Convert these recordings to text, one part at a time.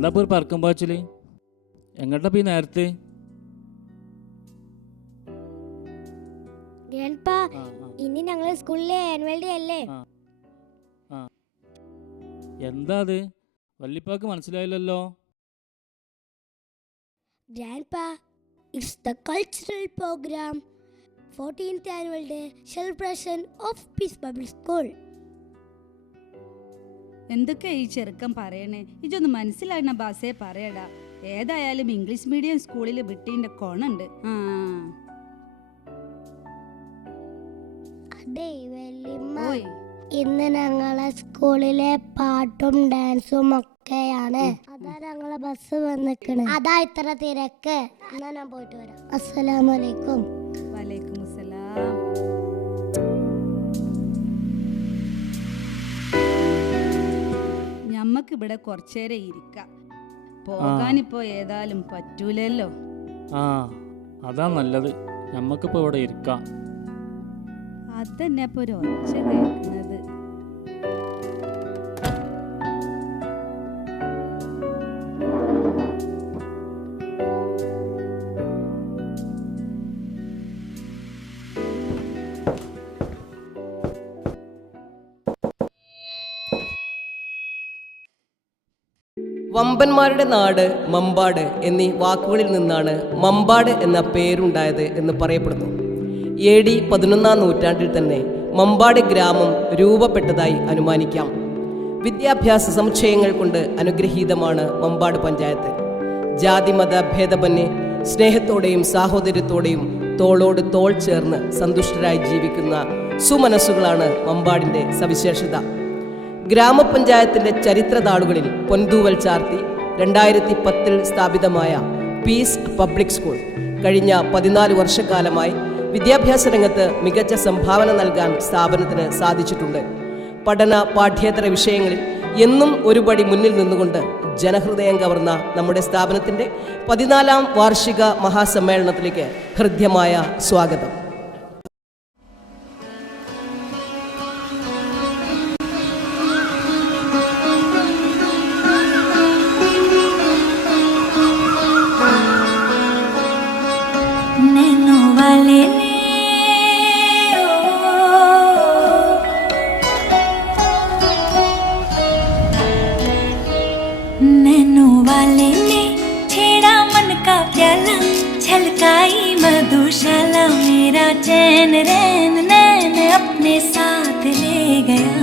എന്താ ഇപ്പോൾ ഒരു പറക്കം പാച്ചില്? എങ്ങോട്ടാ ഈ നേരത്തെ? ഇനി ഞങ്ങളെ സ്കൂളിലെ ആനുവൽ ഡേ അല്ലേ? എന്താ അത്? വല്ലിപ്പാക്ക് മനസ്സിലായില്ലല്ലോ. Grandpa, it's the cultural program. 14th annual day celebration of Peace Bible School. എന്തൊക്കെ ഈ ചെറുക്കം പറയണേ? ഇതൊന്ന് മനസ്സിലായിരുന്ന ബാസേ പറയടാ. ഏതായാലും ഇംഗ്ലീഷ് മീഡിയം സ്കൂളിൽ വിട്ടീൻ്റെ കൊണുണ്ട്. അതെ വല്യമ്മ, ഇന്ന് ഞങ്ങളെ സ്കൂളിലെ പാട്ടും ഡാൻസും ഒക്കെയാണ്. അതാ ഞങ്ങളെ ബസ് വന്നിക്കണ്. അതാ ഇത്ര തിരക്ക്. എന്നാ ഞാൻ പോയിട്ട് വരാം. അസ്സലാമലൈക്കും. വലൈക്കും അസ്സലാം. ഞമ്മക്ക് ഇവിടെ കുറച്ചേരം ഇരിക്കാം. പോകാനിപ്പോ ഏതായാലും പറ്റൂലല്ലോ. അതാ നല്ലത്. ഞമ്മക്കിപ്പോ ഇവിടെ ഇരിക്കാം. അതന്നെ ഇപ്പൊ ഒരു ഒച്ച കേൾക്കുന്നത്. വമ്പന്മാരുടെ നാട് മമ്പാട് എന്നീ വാക്കുകളിൽ നിന്നാണ് മമ്പാട് എന്ന പേരുണ്ടായത് എന്ന് പറയപ്പെടുന്നു. AD 11-ാം നൂറ്റാണ്ടിൽ തന്നെ മമ്പാട് ഗ്രാമം രൂപപ്പെട്ടതായി അനുമാനിക്കാം. വിദ്യാഭ്യാസ സമുച്ചയങ്ങൾ കൊണ്ട് അനുഗ്രഹീതമാണ് മമ്പാട് പഞ്ചായത്ത്. ജാതിമത ഭേദമന്യേ സ്നേഹത്തോടെയും സാഹോദര്യത്തോടെയും തോളോട് തോൾ ചേർന്ന് സന്തുഷ്ടരായി ജീവിക്കുന്ന സുമനസ്സുകളാണ് മമ്പാടിൻ്റെ സവിശേഷത. ഗ്രാമപഞ്ചായത്തിൻ്റെ ചരിത്രതാളുകളിൽ പൊൻതൂവൽ ചാർത്തി 2010 സ്ഥാപിതമായ പീസ് പബ്ലിക് സ്കൂൾ കഴിഞ്ഞ 14 വർഷക്കാലമായി വിദ്യാഭ്യാസ രംഗത്ത് മികച്ച സംഭാവന നൽകാൻ സ്ഥാപനത്തിന് സാധിച്ചിട്ടുണ്ട്. പഠന പാഠ്യേതര വിഷയങ്ങളിൽ എന്നും ഒരുപടി മുന്നിൽ നിന്നുകൊണ്ട് ജനഹൃദയം കവർന്ന നമ്മുടെ സ്ഥാപനത്തിൻ്റെ 14-ാം വാർഷിക മഹാസമ്മേളനത്തിലേക്ക് ഹൃദ്യമായ സ്വാഗതം. छलकाई मधुशाला मेरा चैन रैन नैन अपने साथ ले गया.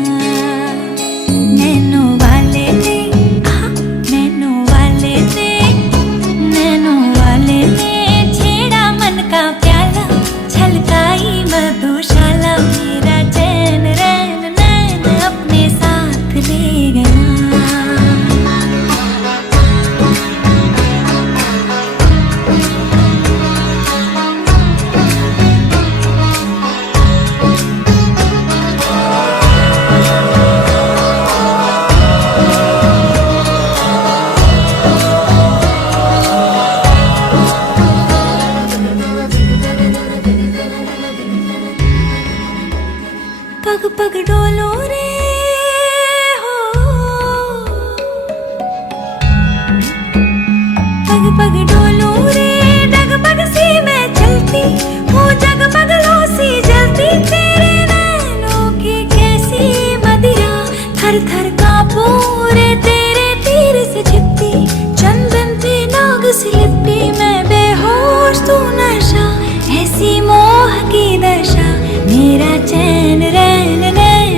नैनो वाले ने नैनो वाले ने नैनो वाले ने छेड़ा मन का प्याला. छलकाई मधुशाला मेरा चैन रैन नैन अपने साथ ले गया. पग पग डोलो रे हो, पग पग डोलो रे. डगमग सी मैं चलती हूँ, जगमग लो सी जलती. तेरे नैनों की कैसी मदिरा, थर थर कांपू रे तेरे तीर से छिपती. चंदन पे नाग सी लिपटी मैं बेहोश तू नशा. ऐसी मोह की दशा मेरा चैन रैन नैन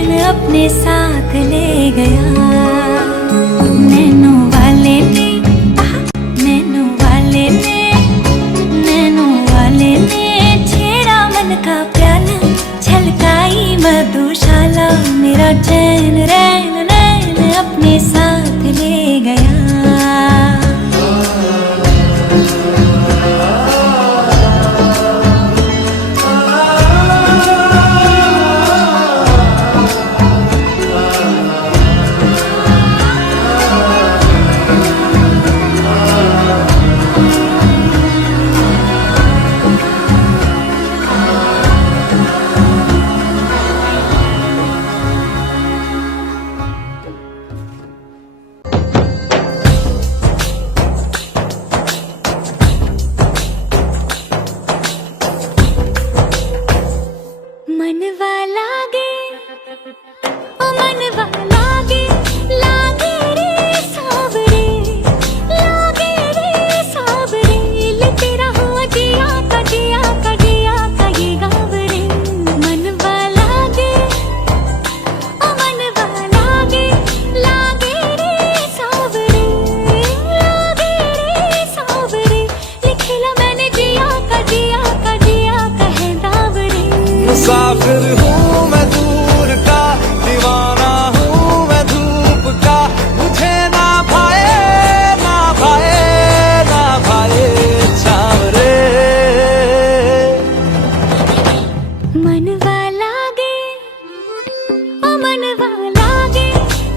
मुसाफिर हूँ मैं दूर का, दीवाना हूँ मैं धूप का, मुझे ना भाए ना भाए ना भाए छावरे। मनवा लागे ओ मनवा लागे,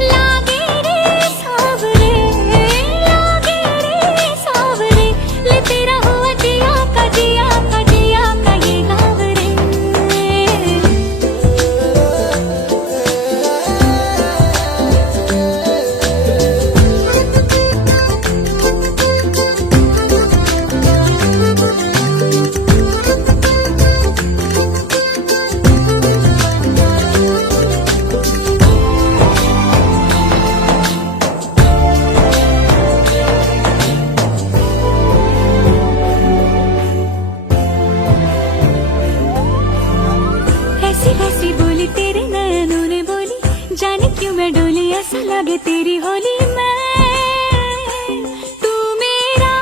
लागे रे सावरे, लागे रे सावरे, ले तेरा हुआ दिया का दिया का दिया का ये गाँव रे। ऐसी वैसी बोली तेरे नैनों ने बोली, जाने क्यों मैं डोली, ऐसा लगे तेरी होली मैं तू मेरा।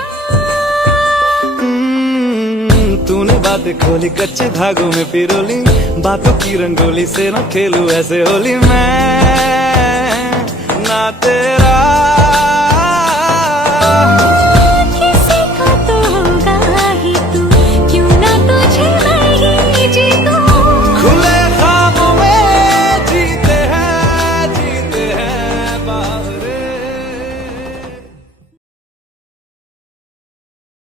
तूने बातें खोली कच्चे धागों में पिरोली, बातों की रंगोली से न खेलूं ऐसे होली मैं, ना तेरा